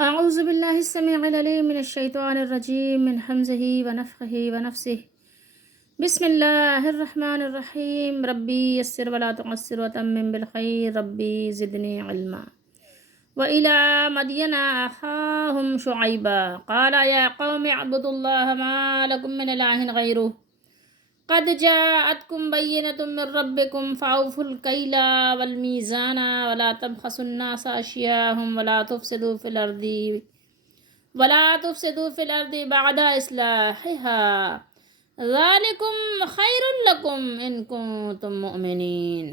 أعوذ بالله السميع العليم من الشيطان الرجيم من همزه ونفخه ونفسه. بسم الله الرحمن الرحيم. ربي يسر ولا تعسر وتمم بالخير. ربي زدني علما. وإلى مدين أخاهم شعيبا قال يا قوم اعبدوا الله ما لكم من إله غيره قد جاءتكم بينة من ربكم فأوفوا الكيل والميزان ولا تبخسوا الناس أشياءهم ولا تفسدوا في الأرض بعد إصلاحها ذلكم خير لكم إن كنتم مؤمنين.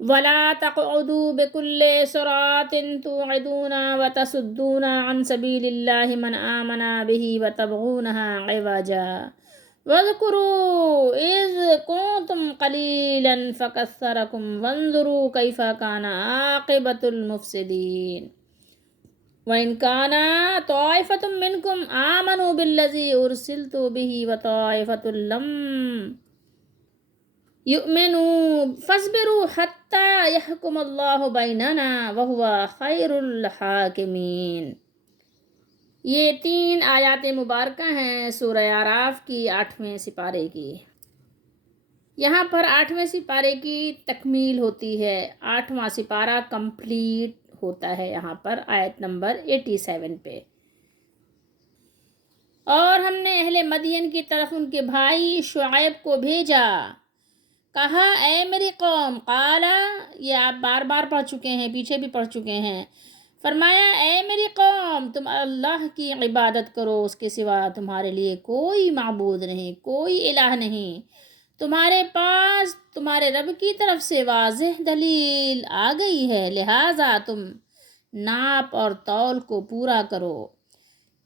ولا تقعدوا بكل صراط توعدون وتصدون عن سبيل الله من آمن به وتبغونها عوجا واذكروا إذ كنتم قليلا فكثركم وانظروا كيف كان عاقبة المفسدين. وإن كان طائفة منكم آمنوا بالذي أرسلت به وطائفة لم يؤمنوا فاصبروا حتى يحكم الله بيننا وهو خير الحاكمين. یہ 3 آیات مبارکہ ہیں سورہ اعراف کی 8ویں سپارے کی. یہاں پر 8ویں سپارے کی تکمیل ہوتی ہے. 8واں سپارہ کمپلیٹ ہوتا ہے یہاں پر آیت نمبر 87 پہ. اور ہم نے اہل مدین کی طرف ان کے بھائی شعیب کو بھیجا. کہا اے میری قوم. قالا یہ آپ بار بار پڑھ چکے ہیں، پیچھے بھی پڑھ چکے ہیں. فرمایا اے میری قوم تم اللہ کی عبادت کرو، اس کے سوا تمہارے لیے کوئی معبود نہیں، کوئی الہ نہیں. تمہارے پاس تمہارے رب کی طرف سے واضح دلیل آ گئی ہے، لہٰذا تم ناپ اور تول کو پورا کرو.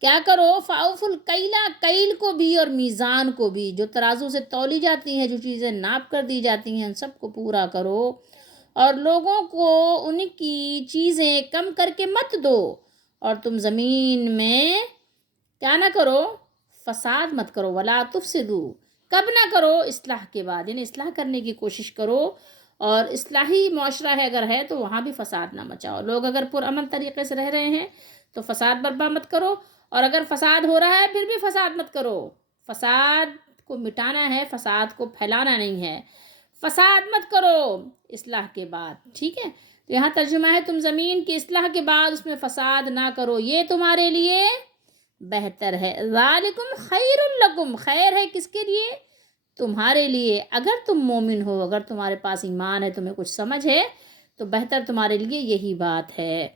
کیا کرو؟ فاؤف الکیلا، کیل کو بھی اور میزان کو بھی، جو ترازو سے تولی جاتی ہیں، جو چیزیں ناپ کر دی جاتی ہیں، ان سب کو پورا کرو. اور لوگوں کو ان کی چیزیں کم کر کے مت دو. اور تم زمین میں کیا نہ کرو؟ فساد مت کرو. ولا تفسدوا، کب نہ کرو؟ اصلاح کے بعد، یعنی اصلاح کرنے کی کوشش کرو. اور اصلاحی معاشرہ ہے اگر ہے تو وہاں بھی فساد نہ مچاؤ. لوگ اگر پرامن طریقے سے رہ رہے ہیں تو فساد برپا مت کرو. اور اگر فساد ہو رہا ہے پھر بھی فساد مت کرو. فساد کو مٹانا ہے، فساد کو پھیلانا نہیں ہے. فساد مت کرو اصلاح کے بعد. ٹھیک ہے، تو یہاں ترجمہ ہے تم زمین کی اصلاح کے بعد اس میں فساد نہ کرو، یہ تمہارے لیے بہتر ہے. ذالکم خیر لکم، خیر ہے کس کے لیے؟ تمہارے لیے. اگر تم مومن ہو، اگر تمہارے پاس ایمان ہے، تمہیں کچھ سمجھ ہے، تو بہتر تمہارے لیے یہی بات ہے.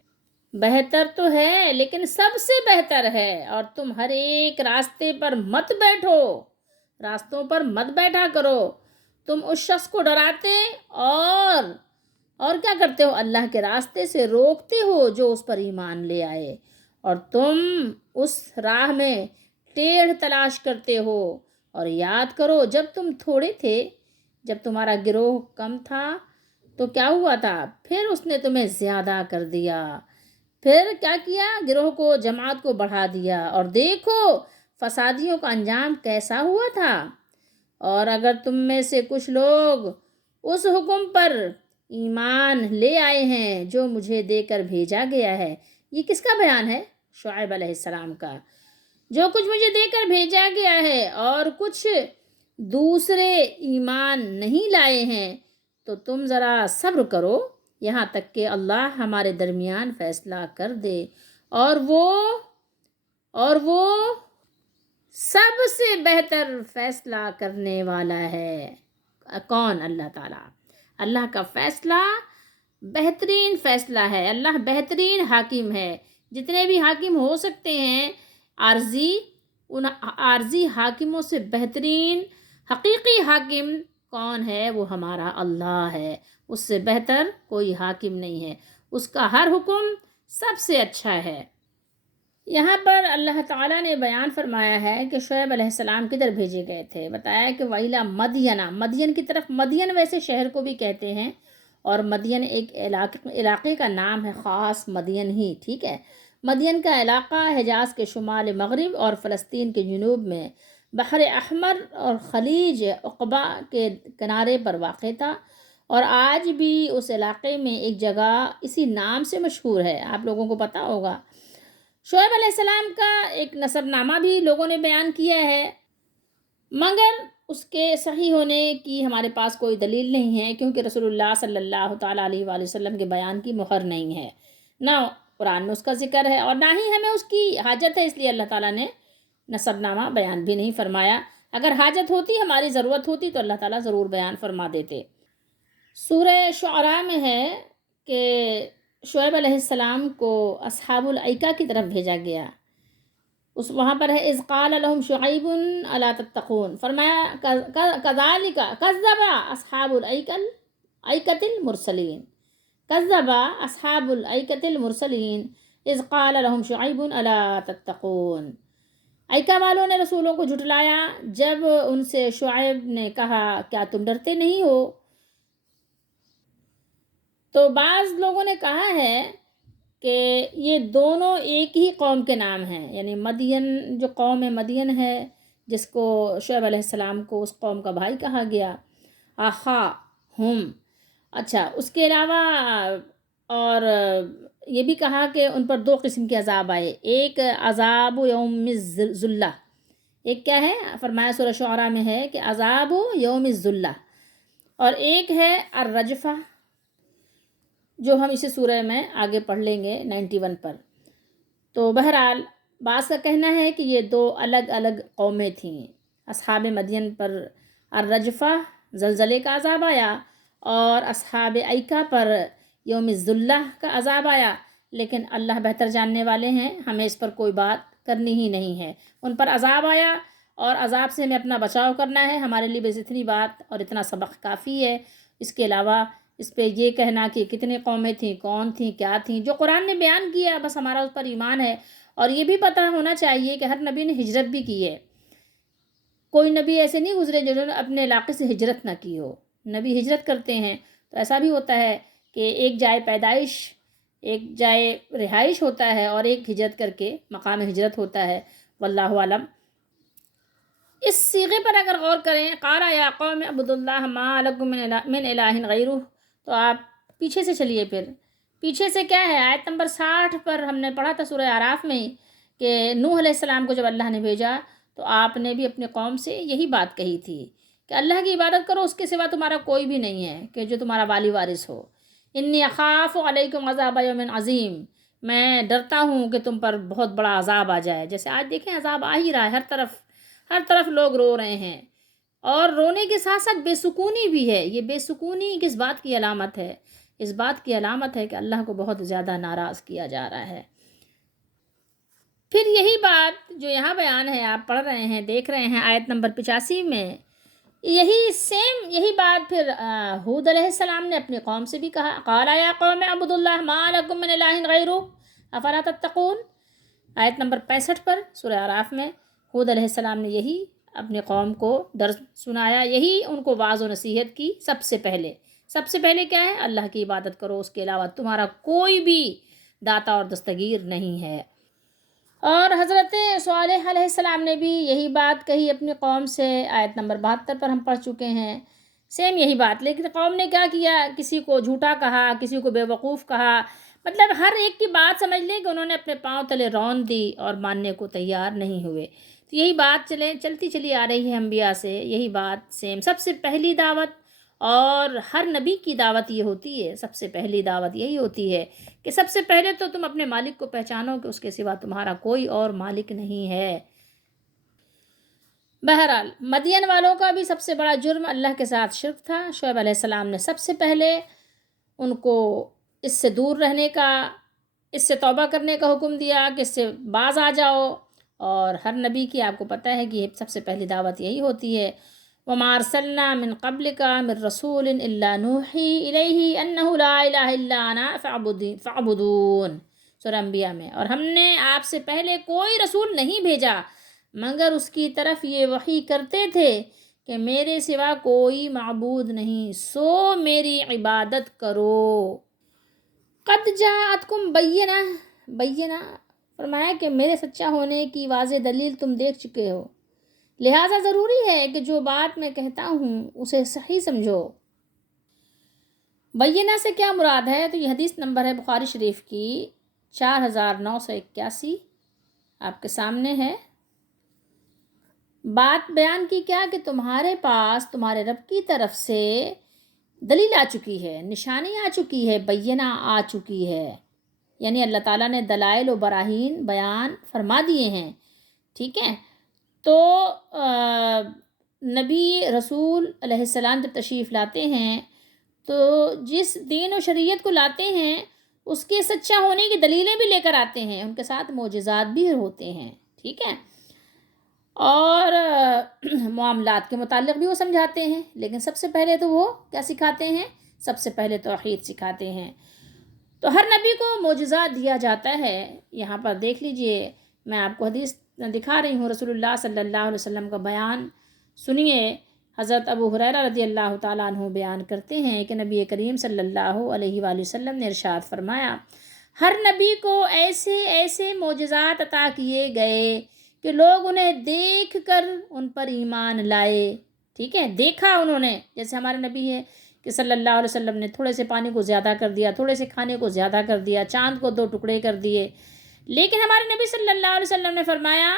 بہتر تو ہے لیکن سب سے بہتر ہے. اور تم ہر ایک راستے پر مت بیٹھو، راستوں پر مت بیٹھا کرو. تم اس شخص کو ڈراتے اور کیا کرتے ہو؟ اللہ کے راستے سے روکتے ہو جو اس پر ایمان لے آئے. اور تم اس راہ میں ٹیڑھ تلاش کرتے ہو. اور یاد کرو جب تم تھوڑے تھے، جب تمہارا گروہ کم تھا تو کیا ہوا تھا؟ پھر اس نے تمہیں زیادہ کر دیا. پھر کیا کیا؟ گروہ کو، جماعت کو بڑھا دیا. اور دیکھو فسادیوں کا انجام کیسا ہوا تھا. اور اگر تم میں سے کچھ لوگ اس حکم پر ایمان لے آئے ہیں جو مجھے دے کر بھیجا گیا ہے. یہ کس کا بیان ہے؟ شعیب علیہ السلام کا. جو کچھ مجھے دے کر بھیجا گیا ہے اور کچھ دوسرے ایمان نہیں لائے ہیں، تو تم ذرا صبر کرو یہاں تک کہ اللہ ہمارے درمیان فیصلہ کر دے. اور وہ سب سے بہتر فیصلہ کرنے والا ہے. کون؟ اللہ تعالیٰ. اللہ کا فیصلہ بہترین فیصلہ ہے. اللہ بہترین حاکم ہے. جتنے بھی حاکم ہو سکتے ہیں عارضی، ان عارضی حاکموں سے بہترین حقیقی حاکم کون ہے؟ وہ ہمارا اللہ ہے. اس سے بہتر کوئی حاکم نہیں ہے. اس کا ہر حکم سب سے اچھا ہے. یہاں پر اللہ تعالیٰ نے بیان فرمایا ہے کہ شعیب علیہ السلام کدھر بھیجے گئے تھے. بتایا کہ وَإِلَى مَدْيَنَ، مدین کی طرف. مدین ویسے شہر کو بھی کہتے ہیں، اور مدین ایک علاقے کا نام ہے خاص، مدین ہی. ٹھیک ہے، مدین کا علاقہ حجاز کے شمال مغرب اور فلسطین کے جنوب میں بحر احمر اور خلیج عقبہ کے کنارے پر واقع تھا. اور آج بھی اس علاقے میں ایک جگہ اسی نام سے مشہور ہے، آپ لوگوں کو پتہ ہوگا. شعیب علیہ السلام کا ایک نسب نامہ بھی لوگوں نے بیان کیا ہے، مگر اس کے صحیح ہونے کی ہمارے پاس کوئی دلیل نہیں ہے، کیونکہ رسول اللہ صلی اللہ تعالیٰ علیہ وآلہ وسلم کے بیان کی مہر نہیں ہے، نہ قرآن میں اس کا ذکر ہے اور نہ ہی ہمیں اس کی حاجت ہے، اس لیے اللہ تعالیٰ نے نسب نامہ بیان بھی نہیں فرمایا۔ اگر حاجت ہوتی، ہماری ضرورت ہوتی تو اللہ تعالیٰ ضرور بیان فرما دیتے۔ سورہ شعراء میں ہے کہ شعیب علیہ السلام کو اصحاب الایکہ کی طرف بھیجا گیا، وہاں پر ہے اذ قال لهم شعیب الا تتقون، فرمایا کذالک کذب اصحاب الایکۃ المرسلین، کذب اصحاب الایکۃ المرسلین اذ قال لهم شعیب الا تتقون، ایکا والوں نے رسولوں کو جھٹلایا جب ان سے شعیب نے کہا کیا تم ڈرتے نہیں ہو۔ تو بعض لوگوں نے کہا ہے کہ یہ دونوں ایک ہی قوم کے نام ہیں، یعنی مدین جو قوم مدین ہے جس کو شعیب علیہ السلام کو اس قوم کا بھائی کہا گیا، آخا ہم، اچھا اس کے علاوہ اور یہ بھی کہا کہ ان پر دو قسم کے عذاب آئے، ایک عذاب یوم الذلہ، ایک کیا ہے فرمایا سورہ شعراء میں ہے کہ عذاب یوم الذلہ، اور ایک ہے الرجفہ جو ہم اسی سورہ میں آگے پڑھ لیں گے 91 پر۔ تو بہرحال بعض کا کہنا ہے کہ یہ دو الگ الگ قومیں تھیں، اصحاب مدین پر الرجفہ زلزلے کا عذاب آیا اور اصحاب ایکا پر یوم الذلہ کا عذاب آیا، لیکن اللہ بہتر جاننے والے ہیں، ہمیں اس پر کوئی بات کرنی ہی نہیں ہے۔ ان پر عذاب آیا اور عذاب سے ہمیں اپنا بچاؤ کرنا ہے، ہمارے لیے بس اتنی بات اور اتنا سبق کافی ہے۔ اس کے علاوہ اس پہ یہ کہنا کہ کتنی قومیں تھیں، کون تھیں، کیا تھیں، جو قرآن نے بیان کیا بس ہمارا اس پر ایمان ہے، اور یہ بھی پتہ ہونا چاہیے کہ ہر نبی نے ہجرت بھی کی ہے، کوئی نبی ایسے نہیں گزرے جنہوں نے اپنے علاقے سے ہجرت نہ کی ہو، نبی ہجرت کرتے ہیں۔ تو ایسا بھی ہوتا ہے کہ ایک جائے پیدائش، ایک جائے رہائش ہوتا ہے اور ایک ہجرت کر کے مقام ہجرت ہوتا ہے، واللہ عالم۔ اس صیغے پر اگر غور کریں، قال یا قوم اعبدوا اللہ ما لکم من الہ غیرہ، تو آپ پیچھے سے چلیے، پھر پیچھے سے کیا ہے، آیت نمبر 60 پر ہم نے پڑھا تھا سورہ اعراف میں کہ نوح علیہ السلام کو جب اللہ نے بھیجا تو آپ نے بھی اپنے قوم سے یہی بات کہی تھی کہ اللہ کی عبادت کرو، اس کے سوا تمہارا کوئی بھی نہیں ہے کہ جو تمہارا والی وارث ہو۔ انی اخاف علیکم عذاب یوم عظیم، میں ڈرتا ہوں کہ تم پر بہت بڑا عذاب آ جائے۔ جیسے آج دیکھیں عذاب آ ہی رہا ہے، ہر طرف لوگ رو رہے ہیں، اور رونے کے ساتھ ساتھ بے سکونی بھی ہے۔ یہ بے سکونی کس بات کی علامت ہے؟ اس بات کی علامت ہے کہ اللہ کو بہت زیادہ ناراض کیا جا رہا ہے۔ پھر یہی بات جو یہاں بیان ہے، آپ پڑھ رہے ہیں، دیکھ رہے ہیں آیت نمبر 85 میں، یہی بات پھر ہود علیہ السلام نے اپنی قوم سے بھی کہا، قال یا قوم اعبدوا اللہ ما لکم من الہ غیرہ افلا تتقون، آیت نمبر 65 پر سورہ اعراف میں ہود علیہ السلام نے یہی اپنے قوم کو درس سنایا، یہی ان کو واعظ و نصیحت کی۔ سب سے پہلے کیا ہے؟ اللہ کی عبادت کرو، اس کے علاوہ تمہارا کوئی بھی داتا اور دستگیر نہیں ہے۔ اور حضرت صالح علیہ السلام نے بھی یہی بات کہی اپنی قوم سے، آیت نمبر 72 پر ہم پڑھ چکے ہیں، سیم یہی بات، لیکن قوم نے کیا کیا؟ کسی کو جھوٹا کہا، کسی کو بے وقوف کہا، مطلب ہر ایک کی بات سمجھ لیں کہ انہوں نے اپنے پاؤں تلے رون دی اور ماننے کو تیار نہیں ہوئے۔ تو یہی بات چلتی چلی آ رہی ہے انبیاء سے، یہی بات سیم۔ سب سے پہلی دعوت، اور ہر نبی کی دعوت یہ ہوتی ہے، سب سے پہلی دعوت یہی ہوتی ہے کہ سب سے پہلے تو تم اپنے مالک کو پہچانو کہ اس کے سوا تمہارا کوئی اور مالک نہیں ہے۔ بہرحال مدین والوں کا بھی سب سے بڑا جرم اللہ کے ساتھ شرک تھا۔ شعیب علیہ السلام نے سب سے پہلے ان کو اس سے دور رہنے کا، اس سے توبہ کرنے کا حکم دیا کہ اس سے باز آ جاؤ، اور ہر نبی کی آپ کو پتہ ہے کہ سب سے پہلی دعوت یہی ہوتی ہے، وَمَا أَرْسَلْنَا مِن قَبْلِكَ مِن رَّسُولٍ إِلَّا نُوحِي إِلَيْهِ أَنَّهُ لَا إِلَٰهَ إِلَّا أَنَا فَاعْبُدُونِ، سورہ انبیاء میں۔ اور ہم نے آپ سے پہلے کوئی رسول نہیں بھیجا مگر اس کی طرف یہ وحی کرتے تھے کہ میرے سوا کوئی معبود نہیں، سو میری عبادت کرو۔ قد جاءتکم بینہ فرمایا کہ میرے سچا ہونے کی واضح دلیل تم دیکھ چکے ہو، لہٰذا ضروری ہے کہ جو بات میں کہتا ہوں اسے صحیح سمجھو۔ بینہ سے کیا مراد ہے؟ تو یہ حدیث نمبر ہے بخاری شریف کی 4981، آپ کے سامنے ہے. بات بیان کی کیا کہ تمہارے پاس تمہارے رب کی طرف سے دلیل آ چکی ہے، نشانی آ چکی ہے، بینہ آ چکی ہے. یعنی اللہ تعالیٰ نے دلائل و براہین بیان فرما دیے ہیں. ٹھیک ہے. تو نبی رسول علیہ السلام جب تشریف لاتے ہیں تو جس دین و شریعت کو لاتے ہیں اس کے سچا ہونے کی دلیلیں بھی لے کر آتے ہیں، ان کے ساتھ معجزات بھی ہوتے ہیں. ٹھیک ہے. اور معاملات کے متعلق بھی وہ سمجھاتے ہیں، لیکن سب سے پہلے تو وہ کیا سکھاتے ہیں؟ سب سے پہلے توحید سکھاتے ہیں. تو ہر نبی کو معجزہ دیا جاتا ہے. یہاں پر دیکھ لیجئے، میں آپ کو حدیث دکھا رہی ہوں، رسول اللہ صلی اللہ علیہ وسلم کا بیان سنیے. حضرت ابو ہریرہ رضی اللہ تعالیٰ عنہ بیان کرتے ہیں کہ نبی کریم صلی اللہ علیہ وآلہ وسلم نے ارشاد فرمایا، ہر نبی کو ایسے ایسے معجزات عطا کیے گئے کہ لوگ انہیں دیکھ کر ان پر ایمان لائے. ٹھیک ہے. دیکھا انہوں نے، جیسے ہمارے نبی ہے کہ صلی اللہ علیہ وسلم نے تھوڑے سے پانی کو زیادہ کر دیا، تھوڑے سے کھانے کو زیادہ کر دیا، چاند کو 2 ٹکڑے کر دیے. لیکن ہمارے نبی صلی اللہ علیہ وسلم نے فرمایا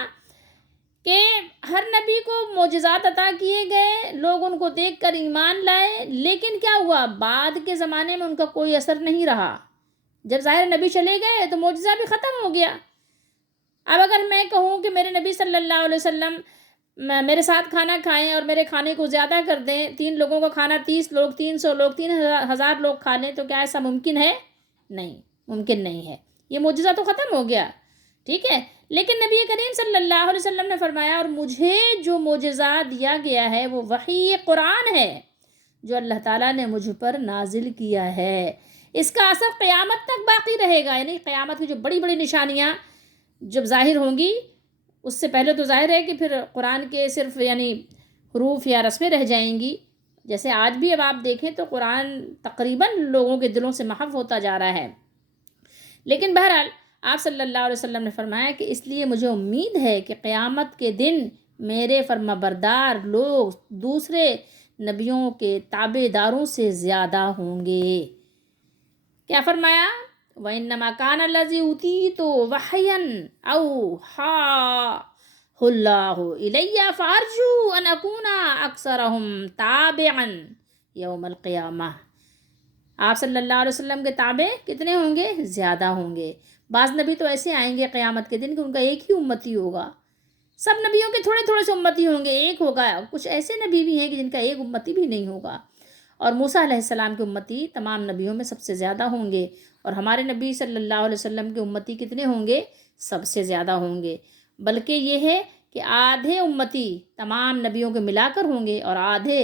کہ ہر نبی کو معجزات عطا کیے گئے، لوگ ان کو دیکھ کر ایمان لائے، لیکن کیا ہوا؟ بعد کے زمانے میں ان کا کوئی اثر نہیں رہا. جب ظاہر نبی چلے گئے تو معجزہ بھی ختم ہو گیا. اب اگر میں کہوں کہ میرے نبی صلی اللہ علیہ وسلم میرے ساتھ کھانا کھائیں اور میرے کھانے کو زیادہ کر دیں، 3 لوگوں کا کھانا 30 لوگ، 300 لوگ، 3000 لوگ کھا لیں، تو کیا ایسا ممکن ہے؟ نہیں، ممکن نہیں ہے. یہ معجزہ تو ختم ہو گیا. ٹھیک ہے. لیکن نبی کریم صلی اللہ علیہ وسلم نے فرمایا، اور مجھے جو معجزہ دیا گیا ہے وہ وحی قرآن ہے جو اللہ تعالیٰ نے مجھ پر نازل کیا ہے. اس کا اثر قیامت تک باقی رہے گا. یعنی قیامت کی جو بڑی بڑی نشانیاں جب ظاہر ہوں گی، اس سے پہلے تو ظاہر ہے کہ پھر قرآن کے صرف یعنی حروف یا رسمیں رہ جائیں گی. جیسے آج بھی اب آپ دیکھیں تو قرآن تقریباً لوگوں کے دلوں سے محو ہوتا جا رہا ہے. لیکن بہرحال آپ صلی اللہ علیہ وسلم نے فرمایا کہ اس لیے مجھے امید ہے کہ قیامت کے دن میرے فرما بردار لوگ دوسرے نبیوں کے تابع داروں سے زیادہ ہوں گے. کیا فرمایا؟ وَإِنَّمَا كَانَ الَّذِي أُوتِيتُ وَحْيًا أَوْحَاهُ اللَّهُ إِلَيَّ فَأَرْجُو أَنْ أَكُونَ أَكْثَرَهُمْ تَابِعًا يَوْمَ الْقِيَامَةِ. آپ صلی اللہ علیہ وسلم کے تابع کتنے ہوں گے؟ زیادہ ہوں گے. بعض نبی تو ایسے آئیں گے قیامت کے دن کہ ان کا ایک ہی امتی ہوگا. سب نبیوں کے تھوڑے تھوڑے سے امتی ہوں گے، ایک ہوگا. کچھ ایسے نبی بھی ہیں کہ جن کا ایک امتی بھی نہیں ہوگا. اور موسیٰ علیہ السلام کے امتی تمام نبیوں میں سب سے زیادہ ہوں گے. اور ہمارے نبی صلی اللہ علیہ وسلم کے امتی کتنے ہوں گے؟ سب سے زیادہ ہوں گے. بلکہ یہ ہے کہ آدھے امتی تمام نبیوں کے ملا کر ہوں گے اور آدھے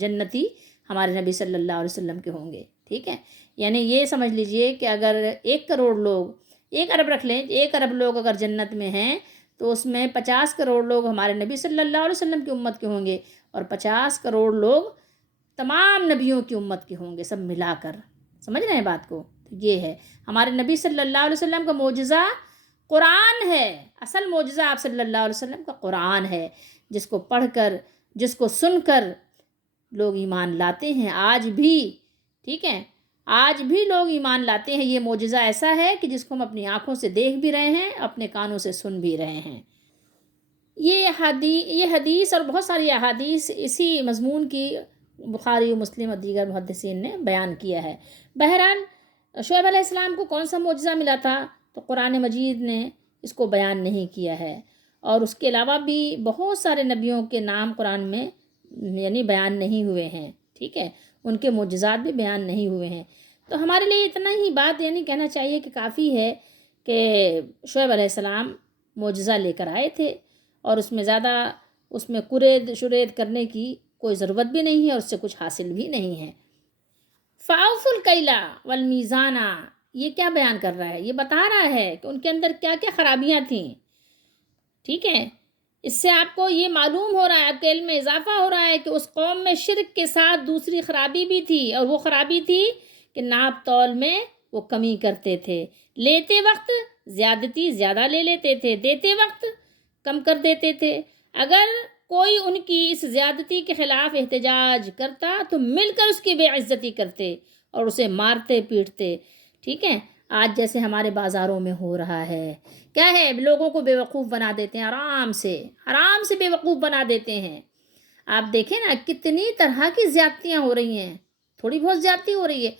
جنتی ہمارے نبی صلی اللہ علیہ وسلم کے ہوں گے. ٹھیک ہے. یعنی یہ سمجھ لیجئے کہ اگر 1 کروڑ لوگ، 1 ارب رکھ لیں، 1 ارب لوگ اگر جنت میں ہیں تو اس میں 50 کروڑ لوگ ہمارے نبی صلی اللہ علیہ وسلم کی امت کے ہوں گے اور 50 کروڑ لوگ تمام نبیوں کی امت کے ہوں گے، سب ملا کر. سمجھ رہے ہیں بات کو؟ تو یہ ہے ہمارے نبی صلی اللہ علیہ وسلم کا معجزہ قرآن ہے. اصل معجزہ آپ صلی اللہ علیہ وسلم کا قرآن ہے، جس کو پڑھ کر، جس کو سن کر لوگ ایمان لاتے ہیں آج بھی. ٹھیک ہے. آج بھی لوگ ایمان لاتے ہیں. یہ معجزہ ایسا ہے کہ جس کو ہم اپنی آنکھوں سے دیکھ بھی رہے ہیں، اپنے کانوں سے سن بھی رہے ہیں. یہ حدیث اور بہت ساری احادیث اسی مضمون کی بخاری و مسلم اور دیگر محدثین نے بیان کیا ہے. بہرحال شعیب علیہ السلام کو کون سا معجزہ ملا تھا؟ تو قرآن مجید نے اس کو بیان نہیں کیا ہے. اور اس کے علاوہ بھی بہت سارے نبیوں کے نام قرآن میں یعنی بیان نہیں ہوئے ہیں. ٹھیک ہے. ان کے معجزات بھی بیان نہیں ہوئے ہیں. تو ہمارے لیے اتنا ہی بات یعنی کہنا چاہیے کہ کافی ہے کہ شعیب علیہ السلام معجزہ لے کر آئے تھے اور اس میں زیادہ اس میں قرید شرید کرنے کی کوئی ضرورت بھی نہیں ہے اور اس سے کچھ حاصل بھی نہیں ہے. فَأَوْفُوا الْكَيْلَ وَالْمِيزَانَ، یہ کیا بیان کر رہا ہے؟ یہ بتا رہا ہے کہ ان کے اندر کیا کیا خرابیاں تھیں. ٹھیک ہے. اس سے آپ کو یہ معلوم ہو رہا ہے، آپ کے علم میں اضافہ ہو رہا ہے کہ اس قوم میں شرک کے ساتھ دوسری خرابی بھی تھی، اور وہ خرابی تھی کہ ناپ تول میں وہ کمی کرتے تھے. لیتے وقت زیادتی زیادہ لے لیتے تھے، دیتے وقت کم کر دیتے تھے. اگر کوئی ان کی اس زیادتی کے خلاف احتجاج کرتا تو مل کر اس کی بے عزتی کرتے اور اسے مارتے پیٹتے. ٹھیک ہے. آج جیسے ہمارے بازاروں میں ہو رہا ہے. کیا ہے، لوگوں کو بیوقوف بنا دیتے ہیں، آرام سے بیوقوف بنا دیتے ہیں. آپ دیکھیں نا کتنی طرح کی زیادتیاں ہو رہی ہیں. تھوڑی بہت زیادتی ہو رہی ہے.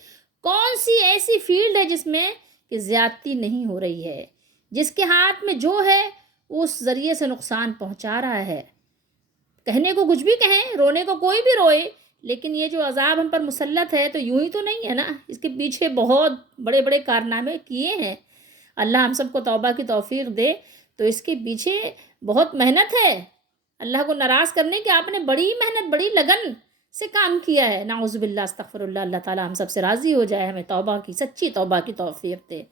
کون سی ایسی فیلڈ ہے جس میں کہ زیادتی نہیں ہو رہی ہے؟ جس کے ہاتھ میں جو ہے اس ذریعے سے نقصان پہنچا رہا ہے. کہنے کو کچھ بھی کہیں، رونے کو کوئی بھی روئے، لیکن یہ جو عذاب ہم پر مسلط ہے تو یوں ہی تو نہیں ہے نا. اس کے پیچھے بہت بڑے بڑے کارنامے کیے ہیں. اللہ ہم سب کو توبہ کی توفیق دے. تو اس کے پیچھے بہت محنت ہے. اللہ کو ناراض کرنے کی آپ نے بڑی محنت، بڑی لگن سے کام کیا ہے. نعوذ باللہ، استغفر اللہ. اللہ تعالیٰ ہم سب سے راضی ہو جائے، ہمیں توبہ کی، سچی توبہ کی توفیق دے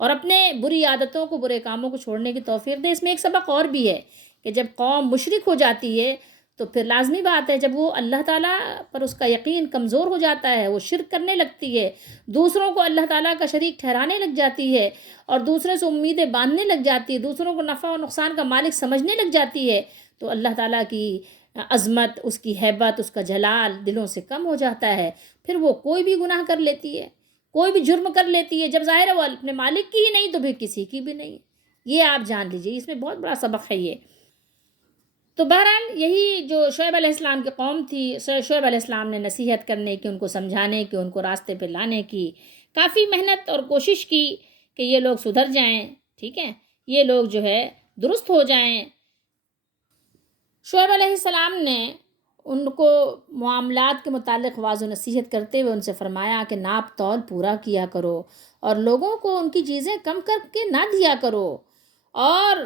اور اپنے بری عادتوں کو، برے کاموں کو چھوڑنے کی توفیق دے. اس میں ایک سبق اور بھی ہے کہ جب قوم مشرک ہو جاتی ہے تو پھر لازمی بات ہے جب وہ اللہ تعالیٰ پر اس کا یقین کمزور ہو جاتا ہے، وہ شرک کرنے لگتی ہے، دوسروں کو اللہ تعالیٰ کا شریک ٹھہرانے لگ جاتی ہے اور دوسرے سے امیدیں باندھنے لگ جاتی ہے، دوسروں کو نفع و نقصان کا مالک سمجھنے لگ جاتی ہے، تو اللہ تعالیٰ کی عظمت، اس کی ہیبت، اس کا جلال دلوں سے کم ہو جاتا ہے. پھر وہ کوئی بھی گناہ کر لیتی ہے، کوئی بھی جرم کر لیتی ہے. جب ظاہر ہے وہ اپنے مالک کی ہی نہیں تو پھر کسی کی بھی نہیں. یہ آپ جان لیجئے، اس میں بہت بڑا سبق ہے یہ. تو بہرحال یہی جو شعیب علیہ السلام کی قوم تھی، شعیب علیہ السلام نے نصیحت کرنے کی، ان کو سمجھانے کی، ان کو راستے پہ لانے کی کافی محنت اور کوشش کی کہ یہ لوگ سدھر جائیں. ٹھیک ہے، یہ لوگ جو ہے درست ہو جائیں. شعیب علیہ السلام نے ان کو معاملات کے متعلق واضح نصیحت کرتے ہوئے ان سے فرمایا کہ ناپ تول پورا کیا کرو اور لوگوں کو ان کی چیزیں کم کر کے نہ دیا کرو، اور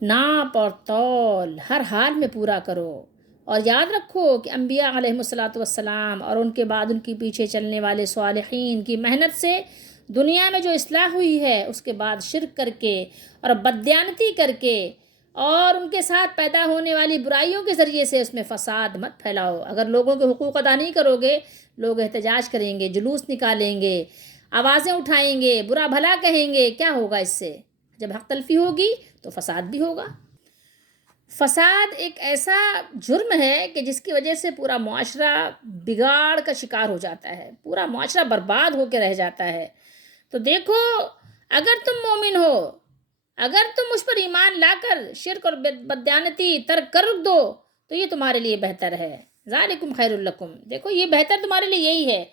ناپ اور تول ہر حال میں پورا کرو. اور یاد رکھو کہ انبیاء علیہم السلام اور ان کے بعد ان کے پیچھے چلنے والے صالحین کی محنت سے دنیا میں جو اصلاح ہوئی ہے، اس کے بعد شرک کر کے اور بددیانتی کر کے اور ان کے ساتھ پیدا ہونے والی برائیوں کے ذریعے سے اس میں فساد مت پھیلاؤ. اگر لوگوں کے حقوق ادا نہیں کرو گے، لوگ احتجاج کریں گے، جلوس نکالیں گے، آوازیں اٹھائیں گے، برا بھلا کہیں گے. کیا ہوگا اس سے؟ جب حق تلفی ہوگی تو فساد بھی ہوگا. فساد ایک ایسا جرم ہے کہ جس کی وجہ سے پورا معاشرہ بگاڑ کا شکار ہو جاتا ہے، پورا معاشرہ برباد ہو کے رہ جاتا ہے. تو دیکھو، اگر تم مومن ہو، اگر تم مجھ پر ایمان لا کر شرک اور بددیانتی ترک کر دو تو یہ تمہارے لیے بہتر ہے. ذالکم خیر لکم. دیکھو یہ بہتر تمہارے لیے یہی ہے،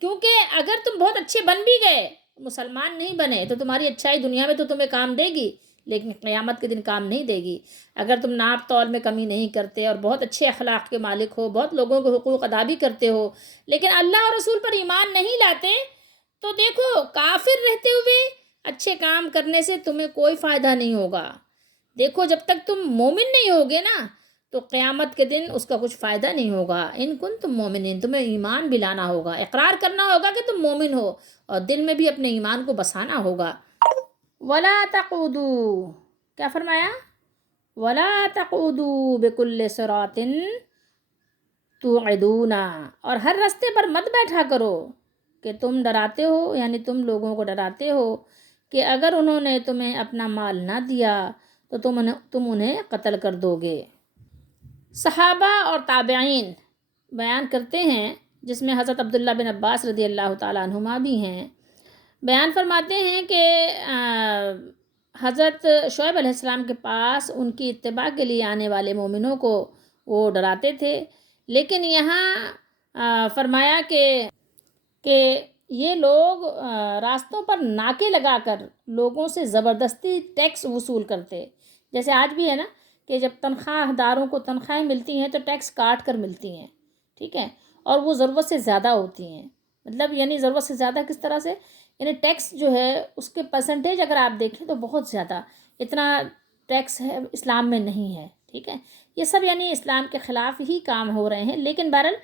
کیونکہ اگر تم بہت اچھے بن بھی گئے، مسلمان نہیں بنے، تو تمہاری اچھائی دنیا میں تو تمہیں کام دے گی لیکن قیامت کے دن کام نہیں دے گی. اگر تم ناپ تول میں کمی نہیں کرتے اور بہت اچھے اخلاق کے مالک ہو، بہت لوگوں کے حقوق ادا بھی کرتے ہو، لیکن اللہ اور رسول پر ایمان نہیں لاتے، تو دیکھو کافر رہتے ہوئے اچھے کام کرنے سے تمہیں کوئی فائدہ نہیں ہوگا. دیکھو جب تک تم مومن نہیں ہوگے نا تو قیامت کے دن اس کا کچھ فائدہ نہیں ہوگا. ان کن تم مومنین، تمہیں ایمان بھی لانا ہوگا، اقرار کرنا ہوگا کہ تم مومن ہو اور دل میں بھی اپنے ایمان کو بسانا ہوگا. ولا تقعدوا، کیا فرمایا؟ ولا تقعدوا بكل صراط توعدون، اور ہر راستے پر مت بیٹھا کرو کہ تم ڈراتے ہو، یعنی تم لوگوں کو ڈراتے ہو کہ اگر انہوں نے تمہیں اپنا مال نہ دیا تو تم انہیں قتل کر دو گے. صحابہ اور تابعین بیان کرتے ہیں، جس میں حضرت عبداللہ بن عباس رضی اللہ تعالیٰ عنہما بھی ہیں، بیان فرماتے ہیں کہ حضرت شعیب علیہ السلام کے پاس ان کی اتباع کے لیے آنے والے مومنوں کو وہ ڈراتے تھے، لیکن یہاں فرمایا کہ یہ لوگ راستوں پر ناکے لگا کر لوگوں سے زبردستی ٹیکس وصول کرتے. جیسے آج بھی ہے نا کہ جب تنخواہ داروں کو تنخواہیں ملتی ہیں تو ٹیکس کاٹ کر ملتی ہیں. ٹھیک ہے، اور وہ ضرورت سے زیادہ ہوتی ہیں. مطلب یعنی ضرورت سے زیادہ کس طرح سے؟ یعنی ٹیکس جو ہے اس کے پرسنٹیج اگر آپ دیکھیں تو بہت زیادہ، اتنا ٹیکس ہے اسلام میں نہیں ہے. ٹھیک ہے، یہ سب یعنی اسلام کے خلاف ہی کام ہو رہے ہیں، لیکن بہرحال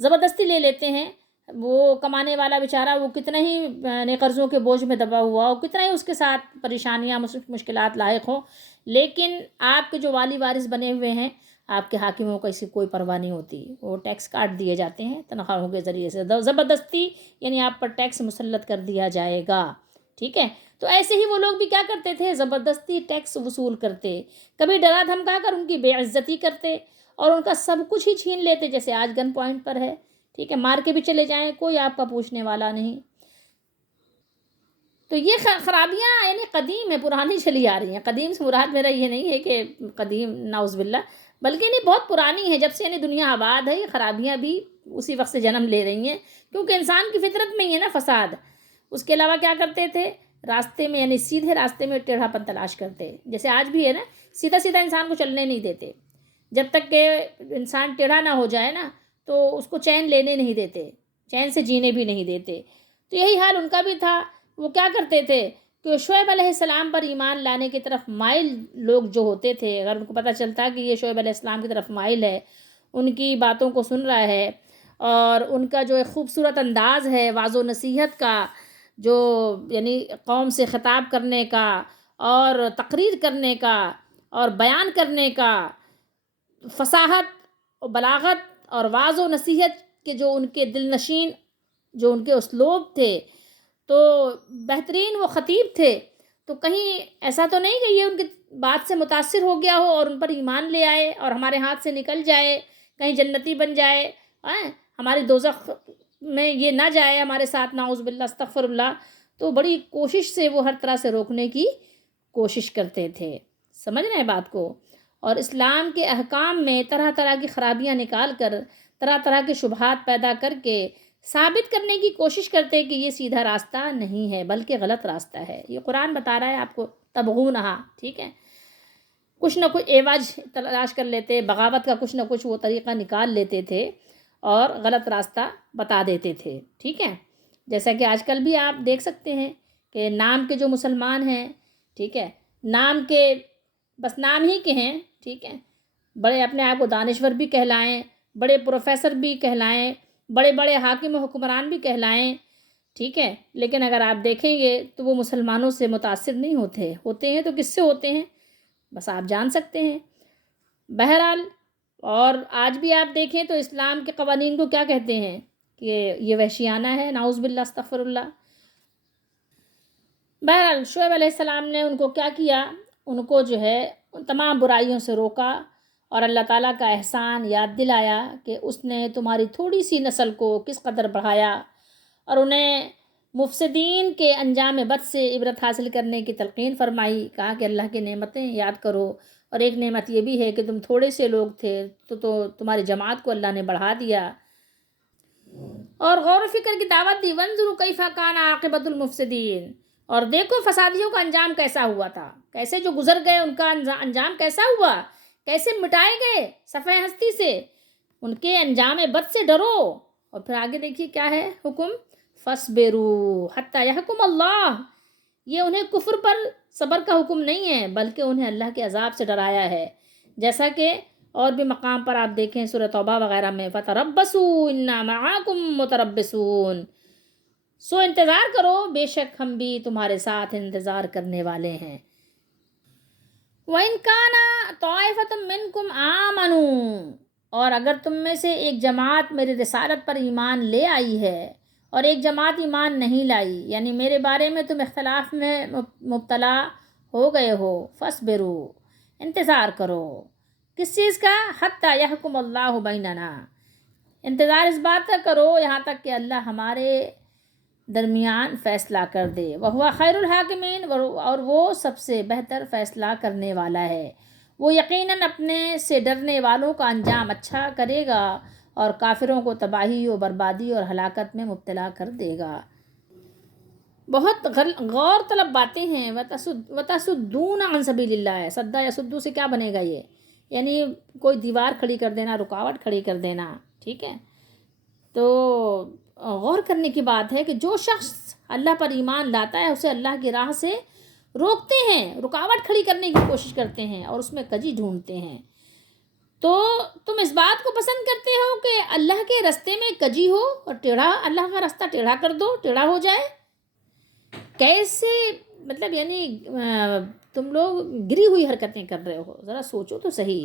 زبردستی لے لیتے ہیں. وہ کمانے والا بیچارہ وہ کتنے ہی قرضوں کے بوجھ میں دبا ہوا ہو، کتنا ہی اس کے ساتھ پریشانیاں مشکلات لاحق ہوں، لیکن آپ کے جو والی وارث بنے ہوئے ہیں، آپ کے حاکموں کو اس کی کوئی پرواہ نہیں ہوتی، وہ ٹیکس کاٹ دیے جاتے ہیں تنخواہوں کے ذریعے سے. زبردستی یعنی آپ پر ٹیکس مسلط کر دیا جائے گا. ٹھیک ہے، تو ایسے ہی وہ لوگ بھی کیا کرتے تھے؟ زبردستی ٹیکس وصول کرتے، کبھی ڈرا دھمکا کر ان کی بے عزتی کرتے اور ان کا سب کچھ ہی چھین لیتے، جیسے آج گن پوائنٹ پر ہے. ٹھیک ہے، مار کے بھی چلے جائیں، کوئی آپ کا پوچھنے والا نہیں. تو یہ خرابیاں یعنی قدیم ہے، پرانی چلی آ رہی ہیں. قدیم سے مراد میرا یہ نہیں ہے کہ قدیم نعوذ باللہ، بلکہ یعنی بہت پرانی ہے. جب سے یعنی دنیا آباد ہے یہ خرابیاں بھی اسی وقت سے جنم لے رہی ہیں، کیونکہ انسان کی فطرت میں ہی ہے نا فساد. اس کے علاوہ کیا کرتے تھے، راستے میں یعنی سیدھے راستے میں ٹیڑھا پن تلاش کرتے، جیسے آج بھی ہے نا، سیدھا سیدھا انسان کو چلنے نہیں دیتے. جب تک کہ انسان ٹیڑھا نہ ہو جائے نا تو اس کو چین لینے نہیں دیتے، چین سے جینے بھی نہیں دیتے. تو یہی حال ان کا بھی تھا. وہ کیا کرتے تھے کہ شعیب علیہ السلام پر ایمان لانے کی طرف مائل لوگ جو ہوتے تھے، اگر ان کو پتہ چلتا کہ یہ شعیب علیہ السلام کی طرف مائل ہے، ان کی باتوں کو سن رہا ہے، اور ان کا جو ایک خوبصورت انداز ہے وعظ و نصیحت کا، جو یعنی قوم سے خطاب کرنے کا اور تقریر کرنے کا اور بیان کرنے کا، فصاحت و بلاغت اور وعظ و نصیحت کے جو ان کے دل نشین جو ان کے اسلوب تھے، تو بہترین وہ خطیب تھے. تو کہیں ایسا تو نہیں کہ یہ ان کی بات سے متاثر ہو گیا ہو اور ان پر ایمان لے آئے اور ہمارے ہاتھ سے نکل جائے، کہیں جنتی بن جائے، ہماری دوزخ میں یہ نہ جائے ہمارے ساتھ، نعوذ باللہ استغفر اللہ. تو بڑی کوشش سے وہ ہر طرح سے روکنے کی کوشش کرتے تھے. سمجھ رہے ہیں بات کو؟ اور اسلام کے احکام میں طرح طرح کی خرابیاں نکال کر، طرح طرح کے شبہات پیدا کر کے ثابت کرنے کی کوشش کرتے کہ یہ سیدھا راستہ نہیں ہے بلکہ غلط راستہ ہے. یہ قرآن بتا رہا ہے آپ کو، تبغونہا، ٹھیک ہے. کچھ نہ کچھ ایواج تلاش کر لیتے، بغاوت کا کچھ نہ کچھ وہ طریقہ نکال لیتے تھے اور غلط راستہ بتا دیتے تھے. ٹھیک ہے، جیسا کہ آج کل بھی آپ دیکھ سکتے ہیں کہ نام کے جو مسلمان ہیں، ٹھیک ہے، نام کے بس نام ہی کے ہیں، ٹھیک ہے، بڑے اپنے آپ کو دانشور بھی کہلائیں، بڑے پروفیسر بھی کہلائیں، بڑے بڑے حاکم و حکمران بھی کہلائیں، ٹھیک ہے، لیکن اگر آپ دیکھیں گے تو وہ مسلمانوں سے متاثر نہیں ہوتے ہیں تو کس سے ہوتے ہیں، بس آپ جان سکتے ہیں. بہرحال، اور آج بھی آپ دیکھیں تو اسلام کے قوانین کو کیا کہتے ہیں کہ یہ وحشیانہ ہے، نعوذ باللہ استغفر اللہ. بہرحال شعیب علیہ السلام نے ان کو کیا کیا، ان کو جو ہے ان تمام برائیوں سے روکا اور اللہ تعالیٰ کا احسان یاد دلایا کہ اس نے تمہاری تھوڑی سی نسل کو کس قدر بڑھایا، اور انہیں مفسدین کے انجام بد سے عبرت حاصل کرنے کی تلقین فرمائی. کہا کہ اللہ کی نعمتیں یاد کرو، اور ایک نعمت یہ بھی ہے کہ تم تھوڑے سے لوگ تھے تو تمہاری جماعت کو اللہ نے بڑھا دیا. اور غور و فکر کی دعوت دی، وانظروا کیف کان عاقبۃ المفسدین، اور دیکھو فسادیوں کا انجام کیسا ہوا تھا، کیسے جو گزر گئے ان کا انجام کیسا ہوا، کیسے مٹائے گئے صفحہ ہستی سے. ان کے انجام بد سے ڈرو. اور پھر آگے دیکھیے کیا ہے حکم، فَاصْبِرُوا حَتَّى يَحْكُمَ اللَّهُ. یہ انہیں کفر پر صبر کا حکم نہیں ہے بلکہ انہیں اللہ کے عذاب سے ڈرایا ہے. جیسا کہ اور بھی مقام پر آپ دیکھیں سورہ توبہ وغیرہ میں، فَتَرَبَّصُوا إِنَّا مَعَاكُمْ مُتَرَبِّصُونَ. سو انتظار کرو، بے شک ہم بھی تمہارے ساتھ انتظار کرنے والے ہیں. وَإِنْ كَانَ طَائِفَةٌ مِّنْكُمْ آمَنُوا، اور اگر تم میں سے ایک جماعت میری رسالت پر ایمان لے آئی ہے اور ایک جماعت ایمان نہیں لائی، یعنی میرے بارے میں تم اختلاف میں مبتلا ہو گئے ہو، فَاصْبِرُوا، انتظار کرو. کس چیز کا؟ حَتَّى يَحْكُمَ اللَّهُ بَيْنَنَا، انتظار اس بات کا کرو یہاں تک کہ اللہ ہمارے درمیان فیصلہ کر دے. وَهُوَ خَيْرُ الْحَاكِمِينَ، اور وہ سب سے بہتر فیصلہ کرنے والا ہے. وہ یقیناً اپنے سے ڈرنے والوں کا انجام اچھا کرے گا اور کافروں کو تباہی و بربادی اور ہلاکت میں مبتلا کر دے گا. بہت غور طلب باتیں ہیں. وَتَصُدُّونَ عَنْ سَبِيلِ اللَّهِ، صدّا یا سدو سے کیا بنے گا یہ، یعنی کوئی دیوار کھڑی کر دینا، رکاوٹ کھڑی کر دینا. ٹھیک ہے، تو غور کرنے کی بات ہے کہ جو شخص اللہ پر ایمان لاتا ہے اسے اللہ کی راہ سے روکتے ہیں، رکاوٹ کھڑی کرنے کی کوشش کرتے ہیں اور اس میں کجی ڈھونڈتے ہیں. تو تم اس بات کو پسند کرتے ہو کہ اللہ کے رستے میں کجی ہو اور ٹیڑھا، اللہ کا راستہ ٹیڑھا کر دو، ٹیڑھا ہو جائے. کیسے مطلب یعنی تم لوگ گری ہوئی حرکتیں کر رہے ہو، ذرا سوچو تو صحیح.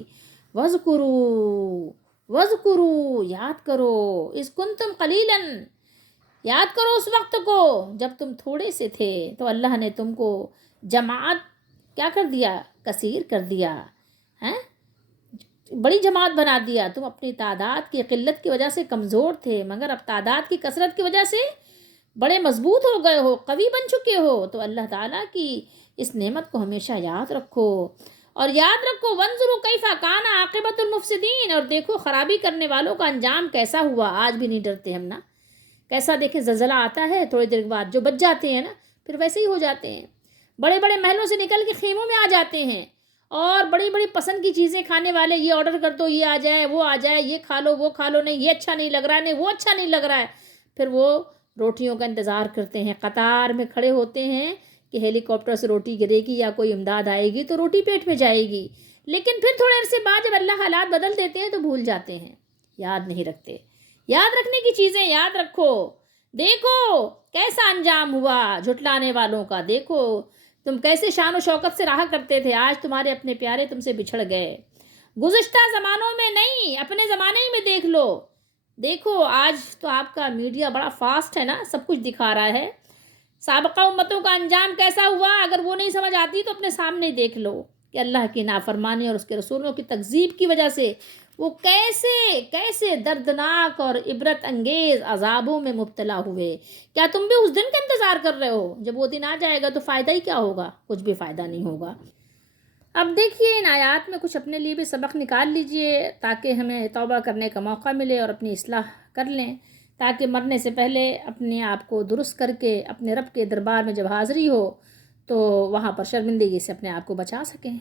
وَاذْكُرُوا، یاد کرو، اذ کنتم قلیلا، یاد کرو اس وقت کو جب تم تھوڑے سے تھے تو اللہ نے تم کو جماعت کیا کر دیا، کثیر کر دیا، بڑی جماعت بنا دیا. تم اپنی تعداد کی قلت کی وجہ سے کمزور تھے، مگر اب تعداد کی کثرت کی وجہ سے بڑے مضبوط ہو گئے ہو، قوی بن چکے ہو، تو اللہ تعالیٰ کی اس نعمت کو ہمیشہ یاد رکھو، اور یاد رکھو وانظروا کیف کان عاقبۃ المفسدین، اور دیکھو خرابی کرنے والوں کا انجام کیسا ہوا۔ آج بھی نہیں ڈرتے ہم نا، کیسا دیکھیں زلزلہ آتا ہے تھوڑی دیر کے بعد جو بچ جاتے ہیں نا پھر ویسے ہی ہو جاتے ہیں، بڑے بڑے محلوں سے نکل کے خیموں میں آ جاتے ہیں، اور بڑی بڑی پسند کی چیزیں کھانے والے، یہ آرڈر کر دو یہ آ جائے وہ آ جائے، یہ کھا لو وہ کھا لو، نہیں یہ اچھا نہیں لگ رہا ہے، نہیں وہ اچھا نہیں لگ رہا ہے، پھر وہ روٹیوں کا انتظار کرتے ہیں، قطار میں کھڑے ہوتے ہیں کہ ہیلی کاپٹر سے روٹی گرے گی یا کوئی امداد آئے گی تو روٹی پیٹ میں جائے گی، لیکن پھر تھوڑے عرصے بعد جب اللہ حالات بدل دیتے ہیں تو بھول جاتے ہیں، یاد نہیں رکھتے۔ یاد رکھنے کی چیزیں یاد رکھو، دیکھو کیسا انجام ہوا جھٹلانے والوں کا، دیکھو تم کیسے شان و شوکت سے رہا کرتے تھے، آج تمہارے اپنے پیارے تم سے بچھڑ گئے، گزشتہ زمانوں میں نہیں اپنے زمانے ہی میں دیکھ لو، دیکھو آج تو آپ کا میڈیا بڑا فاسٹ ہے نا، سب کچھ دکھا رہا ہے، سابقہ امتوں کا انجام کیسا ہوا اگر وہ نہیں سمجھ آتی تو اپنے سامنے دیکھ لو کہ اللہ کی نافرمانی اور اس کے رسولوں کی تکذیب کی وجہ سے وہ کیسے کیسے دردناک اور عبرت انگیز عذابوں میں مبتلا ہوئے۔ کیا تم بھی اس دن کا انتظار کر رہے ہو؟ جب وہ دن آ جائے گا تو فائدہ ہی کیا ہوگا؟ کچھ بھی فائدہ نہیں ہوگا۔ اب دیکھیے ان آیات میں کچھ اپنے لیے بھی سبق نکال لیجئے تاکہ ہمیں توبہ کرنے کا موقع ملے اور اپنی اصلاح کر لیں، تاکہ مرنے سے پہلے اپنے آپ کو درست کر کے اپنے رب کے دربار میں جب حاضری ہو تو وہاں پر شرمندگی سے اپنے آپ کو بچا سکیں۔